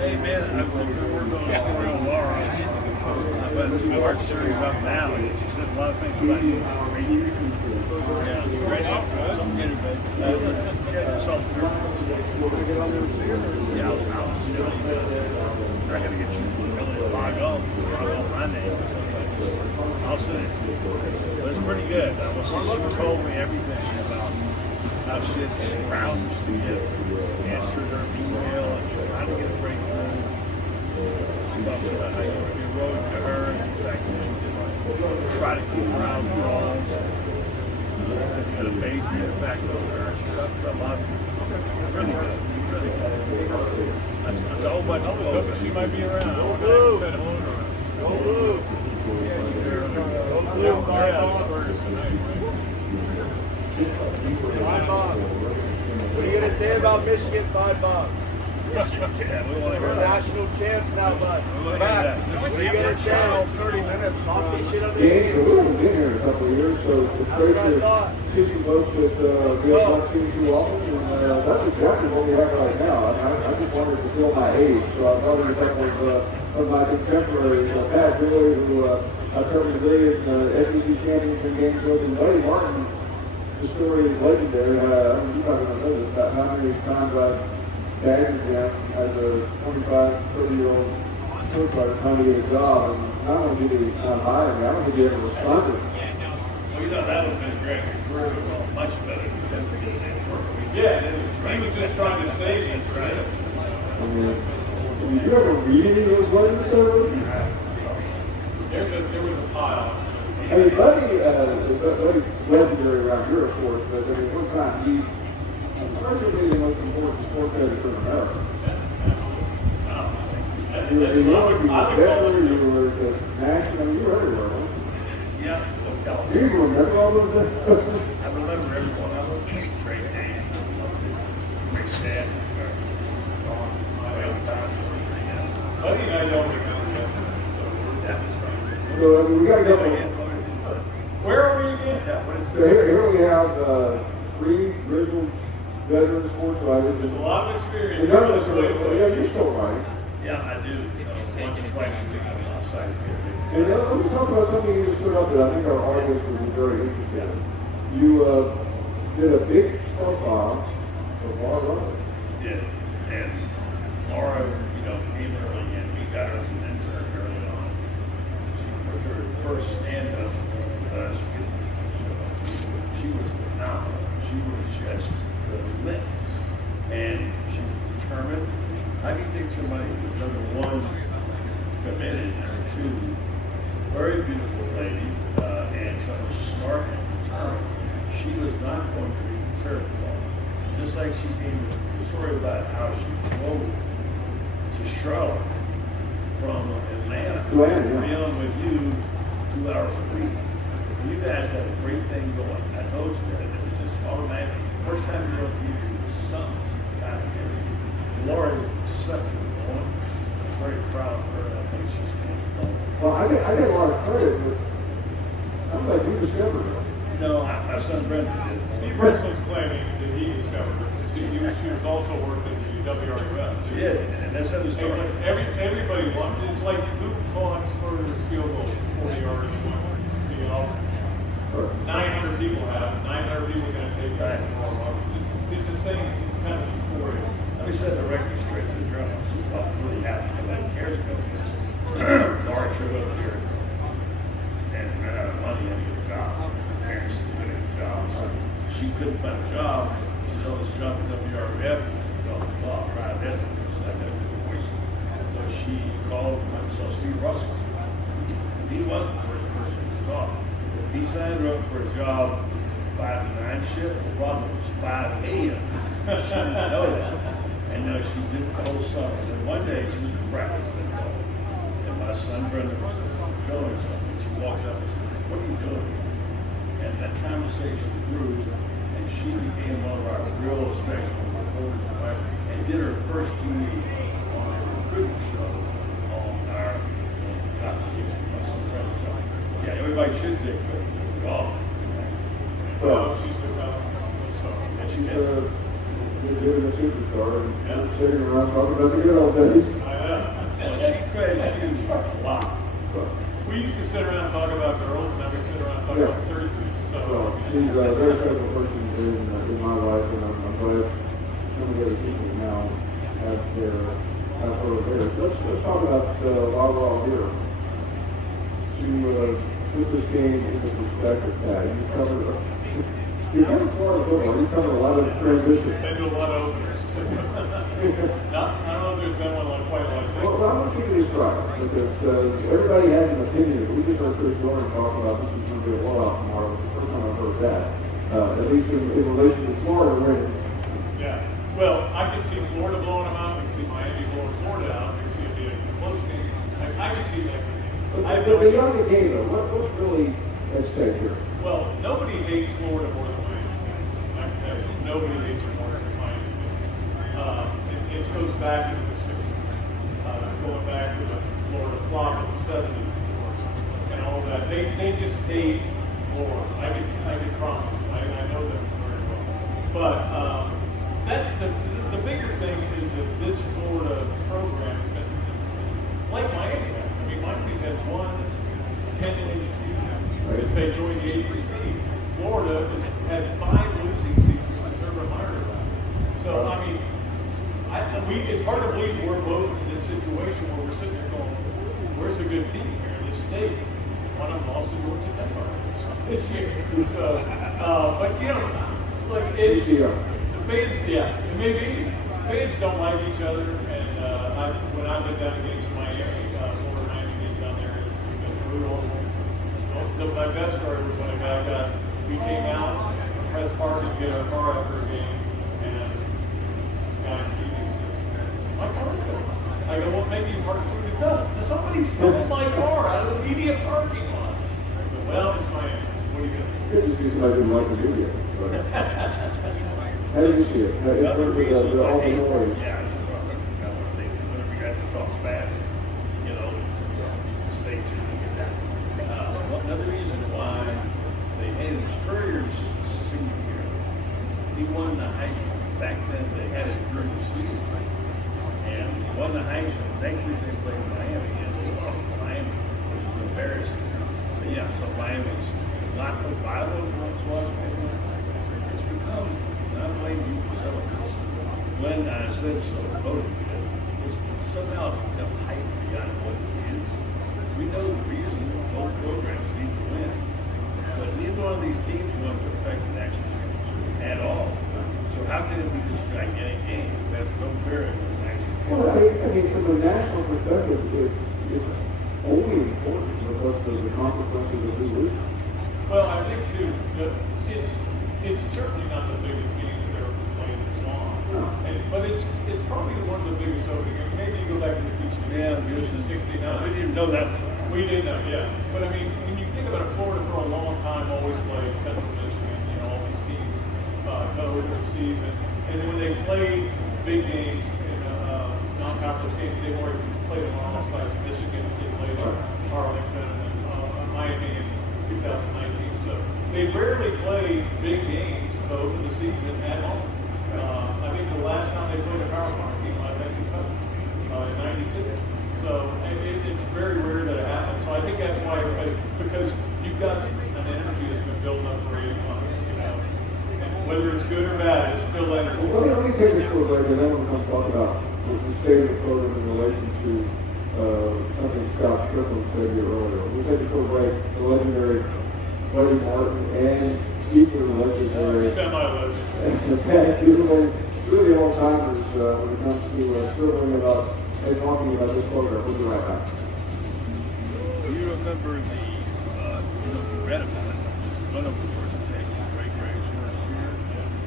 Hey man, I've been working on a story on Laura. I've got 2 art series up now. She said a lot of things about you. Yeah, great. Some get it, but some yeah, I'll just tell you that. I gotta get you really log on my name. I'll send it to you. But it's pretty good. She told me everything about how shit sprouts to get answered her email and how to get a breakthrough. She talks about how you wrote to her and the fact that you did try to keep her out of wrongs. You had a baby effect on her. She talked about a lot of things. Really good. Really good. That's a whole bunch of folks. She might be around. Go blue. Go blue. Go blue. $5. What are you going to say about Michigan? $5. Yeah, we want to hear that. National champs now, bud. Back. What are you going to say? 30 minutes. Talk some shit on the Yeah, game. we haven't been here in a couple of years, so it's That's great what I to thought. see some folks that get not seen too often, and that's exactly what we have right now. I just wanted to feel my age, so I thought of a couple of my contemporaries, Pat Joy, who I covered today in SEC championship games with, and Buddy Martin. The story is legendary. You probably don't know this, about how many times I've tagged him as a 25, 30-year-old coach trying to get a job, and not only did he not hire me, I don't think he ever responded. Well, that would have been great. Well, much better because we didn't work. Yeah, he was just trying to save his right. I mean, did you ever read any of those letters? There was a pile. I mean, Buddy legendary around here, of course, but I mean, one time he arguably the most important sport editor in America. You were better, you were the national, you were everywhere, huh? Yeah. Do you remember all those things? I remember every one of them. Great days. Great sad. Gone. My own time. Buddy and I don't remember, so That was fun. So, I mean, we got to go. where are we again? Yeah, what is So this? here we have 3 original veteran sports writers. There's a lot of experience. And none of us are, yeah, you're still right. Yeah, I do. Once or twice a week I'm outside here. And let me talk about something you just put up that I think our audience would be very interested in. You did a big profile of Laura Russell. Did. And Laura, came early in. We got her as an intern early on. She put her first stand-up she was phenomenal. She was just relentless. And she was determined. How do you think somebody who's number 1 committed, number 2, very beautiful lady, and so smart and determined, she was not going to be deterred at all. Just like she came with the story about how she drove to Charlotte from Atlanta to be on with you 2 hours a week. You guys had a great thing going. I told you that. It was just automatic. First time you were on TV, it was something. Laura was exceptional. I'm very proud of her. I think she's going to. Well, I get a lot of credit, but I'm like, you discovered her. No, my son Brenton did. Steve Brenton's claiming that he discovered her. She was also working at the WRUF. She did, and that's how the story. Everybody loved it. It's like Luke Collins for his field goal, 40 yards. 900 people have it. 900 people are going to take that. It's the same kind of euphoria. Let me set the record straight to the journalists. She's not really happy. Nobody cares about this. Laura showed up here and ran out of money and get a job. Her parents didn't get a job. So she couldn't find a job. She's on this job at WRF. Well, try this. So I got the voice. So she called and saw Steve Russell. He was the first person to talk. He signed her up for a job 5 to 9 shift. The problem was 5 a.m. She didn't know that. And she did the whole summer. And one day she was in practice. And my son Brendan was showing her something. She walked up and said, "What are you doing?" And that conversation grew. And she became one of our real special reporters and did her first TV on a recruiting show on our yeah, everybody should take credit for it all. Well, she's become And she did. legitimate superstar, and sitting around talking about the good old days. I know. Well, she crashes a lot. We used to sit around and talk about girls, now we sit around and talk Yeah. about surgeries, So so. she's a very special person in my life, and I'm glad some of the other people now have her there. Let's talk about Law here. To put this game into perspective, Pat, you covered Florida football. You covered a lot of transitions. They do a lot of openers. I don't know if there's been one like quite like Well, this. I want you to describe it, because everybody has an opinion. We just heard Chris Jordan talk about this is going to be a blowout tomorrow. It's the first time I've heard that. At least in relation to Florida winning. Yeah. Well, I can see Florida blowing them out. I can see Miami blowing Florida out. I can see it being a close game. I can see that. But the younger game, though, what's really at stake here? Well, nobody hates Florida more than Miami fans. I can tell you, nobody hates it more than Miami fans. It goes back into the 60s, going back to the Florida flop of the 70s, of course, and all that. They just hate Florida. I can promise you. I know them very well. But that's the bigger thing is that this Florida program has been like Miami has. I mean, Miami's had one 10-inning season since they joined the ACC. Florida has had 5 losing seasons since Urban Meyer left. So, I mean, it's hard to believe we're both in this situation where we're sitting there going, where's the good team here in this state? One of them lost to Georgia Tech this year. So, but, you know, look, it's, the fans, yeah, it may be. Fans don't like each other, and when I've been down against Miami, Florida Miami games down there, it's been brutal. My best story was when a guy we came out to Press Park and get our car after a game, and a guy in media said, my car's gone. I go, well, maybe you parked something good. Somebody stole my car out of the media parking lot. I go, well, it's Miami. What are you going to do? It just seems like didn't like the media. But how do you see it? In terms of all the noise. Yeah, it's a problem. Whenever you got to talk bad, you know, the stage you get that. Another reason why they hated Spurrier's senior year, he won the Heisman. Back then, they had it during the season. And he won the Heisman. Next week, they played Miami, and he lost to Miami, which is embarrassing. So, yeah, so Miami's not the Bible once was. It's become, and I blame you for some of this. When I said so, voted it's somehow it's become hype beyond what it is. We know the reason both programs need to win. But neither one of these teams want to affect the national championship at all. So how can it be this gigantic game? That's no bearing on the national Well, championship. I mean, from a national perspective, it's only important because of the consequences of who loses. Well, I think too, that it's certainly not the biggest game that's ever been played this long. No. But it's probably one of the biggest opening games. Maybe you go back to the Peach Yeah, Jam, in '69. We didn't know that. We did know, yeah. But I mean, when you think about it, Florida for a long time always played Central Michigan, you know, all these teams go over the season. And then when they played big games in non-conference games, they already played them on all sides. Michigan, they played Arlington and Miami in 2019. So they rarely play big games over the season at home. I think the last time they played a Power 5 game, I think they cut in '92. So it's very rare that it happens. So I think that's why everybody, because you've got an energy that's been building up for 8 months, you know. And whether it's good or bad, it's still energy. Well, let me take this for a break, and then we'll come talk about the state of the program in relation to something Scott Strickland said here earlier. We'll take this for a break. The legendary Buddy Martin and equally legendary Semi-legend. Pat Duval, two of the old-timers when it comes to scribbling about and talking about this program. We'll be right back. You remember you read about it. One of the first taken, Greg Gray's first year.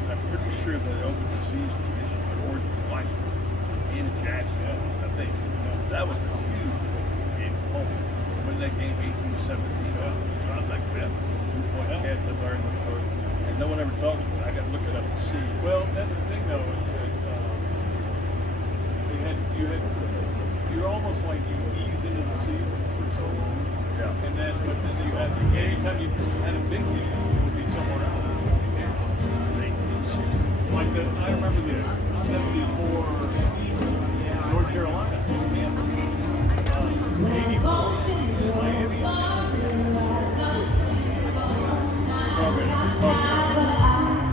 I'm pretty sure they opened the season against George Washington in Jackson. I think that was a huge game home. Win that game 18-17. Not like that. 2-point catch to learn the coach. And no one ever talks about it. I got to look it up and see. Well, that's the thing, though. It's that you're almost like you ease into the seasons for so long. Yeah. And then, but then you have to, anytime you had a big game, it would be somewhere else. Like I remember this.